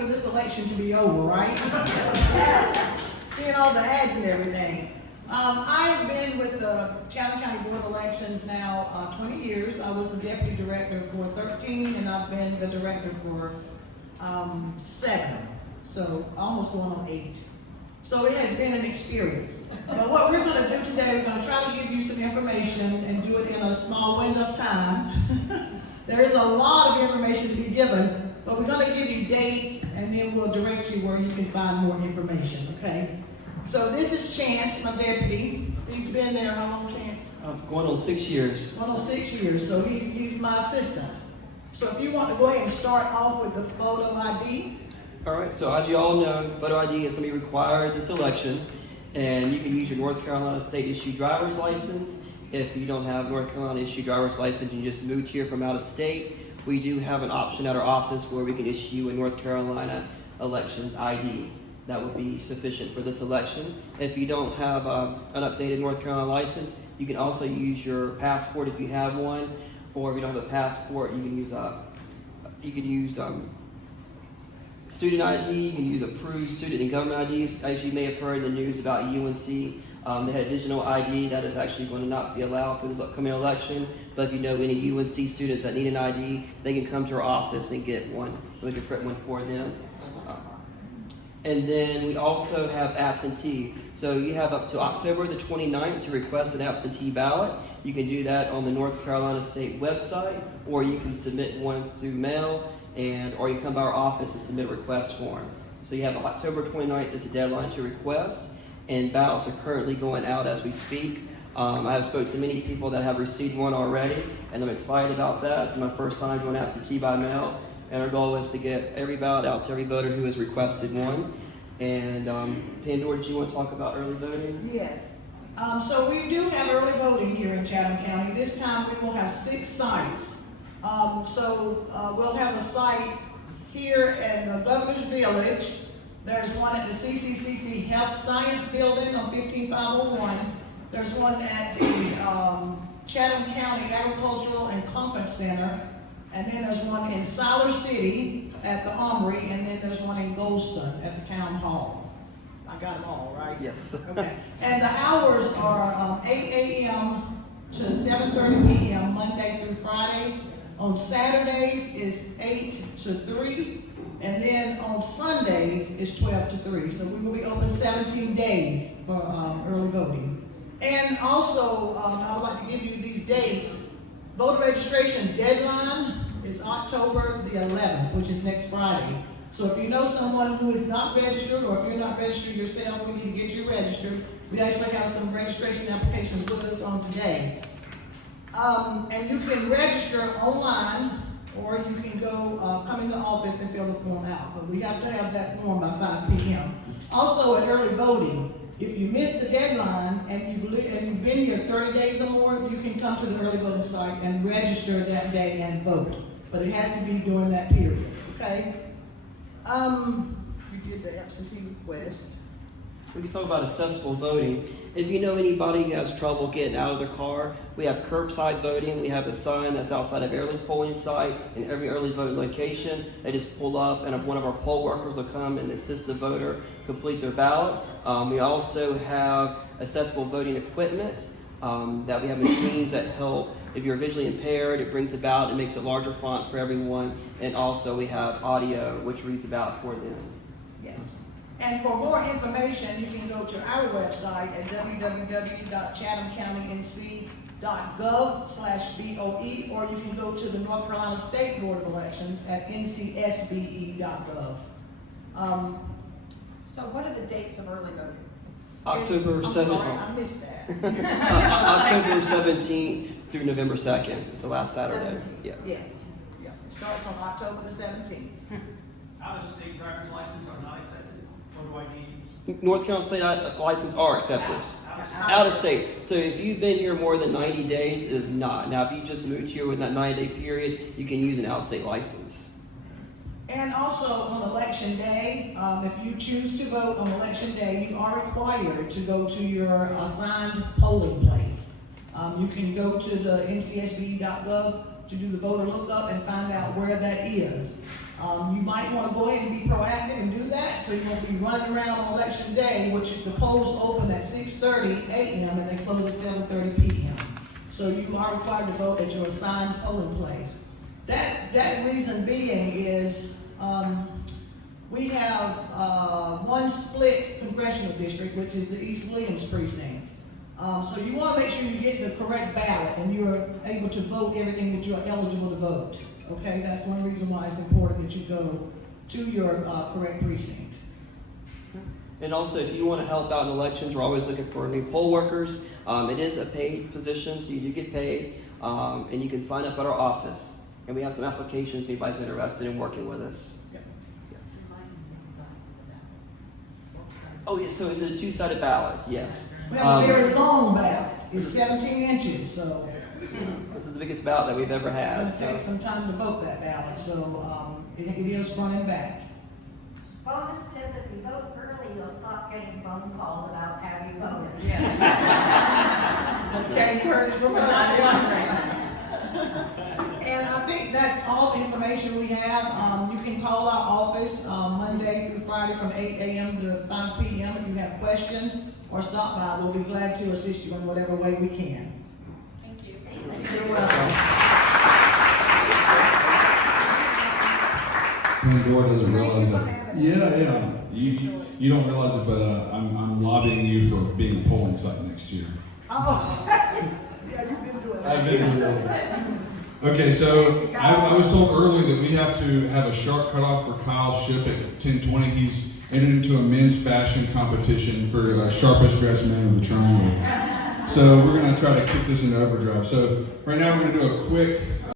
for this election to be over, right? Seeing all the ads and everything. I've been with the Chatham County Board of Elections now 20 years. I was the deputy director for 13, and I've been the director for 7. So almost going on 8. So it has been an experience. But what we're going to do today, we're going to try to give you some information and do it in a small window of time. There is a lot of information to be given, but we're going to give you dates and then we'll direct you where you can find more information, okay? So this is Chance, my deputy. He's been there how long, Chance? Going on 6 years. Going on 6 years, so he's my assistant. So if you want to go ahead and start off with the photo ID. All right, so as you all know, voter ID is going to be required this election, and you can use your North Carolina state issued driver's license. If you don't have North Carolina issued driver's license and you just moved here from out of state, we do have an option at our office where we can issue you a North Carolina election ID. That would be sufficient for this election. If you don't have an updated North Carolina license, you can also use your passport if you have one, or if you don't have a passport, you can use student ID, you can use approved student and government IDs. As you may have heard in the news about UNC, they had digital ID that is actually going to not be allowed for this upcoming election. But if you know any UNC students that need an ID, they can come to our office and get one. We can print one for them. And then we also have absentee. So you have up to October the 29th to request an absentee ballot. You can do that on the North Carolina State website, or you can submit one through mail, or you can come by our office and submit a request form. So you have October 29th as the deadline to request, and ballots are currently going out as we speak. I have spoken to many people that have received one already, and I'm excited about that. It's my first time doing absentee by mail, and our goal is to get every ballot out to every voter who has requested one. And Pandora, do you want to talk about early voting? Yes. So we do have early voting here in Chatham County. This time we will have 6 sites. We'll have a site here in the Governor's Village. There's one at the CCCC Health Science Building on 15501. There's one at the Chatham County Agricultural and Conference Center. And then there's one in Siler City at the Armory. And then there's one in Goldston at the Town Hall. I got them all, right? Yes. Okay. And the hours are 8 a.m. to 7:30 p.m. Monday through Friday. On Saturdays is 8 to 3. And then on Sundays is 12 to 3. So we will be open 17 days for early voting. And also, I would like to give you these dates. Voter registration deadline is October the 11th, which is next Friday. So if you know someone who is not registered, or if you're not registered yourself, we need to get you registered. We actually have some registration applications with us on today. And you can register online, or you can go come in the office and fill the form out. But we have to have that form by 5 p.m. Also, at early voting, if you miss the deadline and you've been here 30 days or more, you can come to the early voting site and register that day and vote. But it has to be during that period, okay? You did the absentee request. We can talk about accessible voting. If you know anybody who has trouble getting out of their car, we have curbside voting. We have a sign that's outside of every polling site in every early voting location. They just pull up, and one of our poll workers will come and assist the voter complete their ballot. We also have accessible voting equipment. That we have machines that help. If you're visually impaired, it brings the ballot and makes a larger font for everyone. And also we have audio, which reads the ballot for them. Yes. And for more information, you can go to our website at www.chathamcountync.gov/BOE, or you can go to the North Carolina State Board of Elections at ncsbe.gov. So what are the dates of early voting? October 7th. Sorry, I missed that. October 17th through November 2nd. It's the last Saturday. 17th. Yeah. Yes. Yeah. It starts on October the 17th. Out-of-state driver's license are not accepted. Photo ID. North Carolina state license are accepted. Out of state. So if you've been here more than 90 days, it is not. Now, if you just moved here within that 90-day period, you can use an out-of-state license. And also on election day, if you choose to vote on election day, you are required to go to your assigned polling place. You can go to the ncsbe.gov to do the voter lookup and find out where that is. You might want to go ahead and be proactive and do that, so you won't be running around on election day, which the polls open at 6:30 a.m. and they close at 7:30 p.m. So you are required to vote at your assigned polling place. That reason being is, we have one split congressional district, which is the East Williams precinct. So you want to make sure you get the correct ballot and you're able to vote everything that you're eligible to vote. Okay, that's one reason why it's important that you go to your correct precinct. And also, if you want to help out in elections, we're always looking for new poll workers. It is a paid position, so you do get paid, and you can sign up at our office. And we have some applications if anybody's interested in working with us. Oh, yeah, so it's a two-sided ballot, yes. We have a very long ballot. It's 17 inches, so This is the biggest ballot that we've ever had. it's going to take some time to vote that ballot. So it is front and back. Bonus tip, if you vote early, you'll stop getting phone calls about have you voted. Okay, you heard it from us. And I think that's all the information we have. You can call our office Monday through Friday from 8 a.m. to 5 p.m. if you have questions, or stop by. We'll be glad to assist you in whatever way we can. Thank you. You're welcome. Pandora doesn't realize that. Yeah. You don't realize it, but I'm lobbying you for being a polling site next year. Oh, yeah, you've been doing that. I've been doing that. Okay, so I was told earlier that we have to have a sharp cutoff for Kyle Ship at 10:20. He's entered into a men's fashion competition for sharpest dressed man of the triangle. So we're going to try to kick this into overdrive. So right now we're going to do a quick